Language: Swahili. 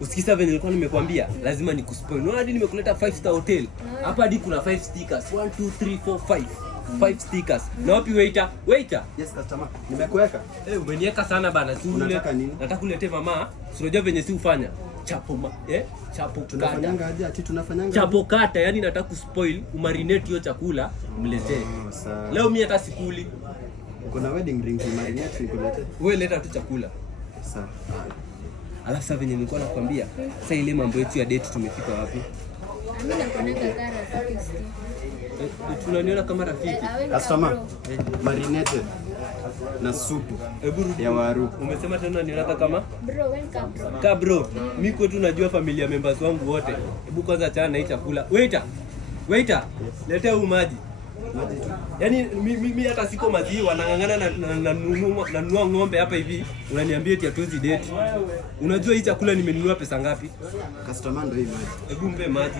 Usikiza venye nilikuwa nimekuambia, lazima nikuspoil. Unaona hadi nimekuleta 5-star hotel. Hapa hadi kuna 5 stickers. 1 2 3 4 5. 5 stickers. Na wapi waiter? Waiter. Yes customer. Nimekuweka. Umeniweka sana bana. Si unataka nini? Nataka kulete mama. Si unajua venye si ufanya. Chapo chapo kata. Tunafanyanga aje? Ati tunafanyanga chapo kata, yani nataka kuspoil, umarinate hiyo chakula, mletee. Sawa. Leo mimi hata sikuli. Kuna wedding ring marinate nikulete. Wewe leta tu chakula. Sawa. Alafu sasa venye nilikuwa nakwambia, sasa ile mambo yetu ya date tumefika wapi? Mimi nakuonanga kara rafiki. Tunaniona kama rafiki. Customer. Marinated na supu ya waru. Umesema tena niona kama bro, welcome bro. Ka bro, mimi kwetu najua familia members wangu wote. Hebu kwanza achana na hii chakula. Waiter. Waiter, letea huu maji. Maji tu. Yaani mimi hata siko maziwa nangangana na nunua ng'ombe hapa hivi. Unaniambia eti hatuwezi date. Unajua hii chakula nimenunua pesa ngapi? Customer ndio hii maji. Hebu mpe maji.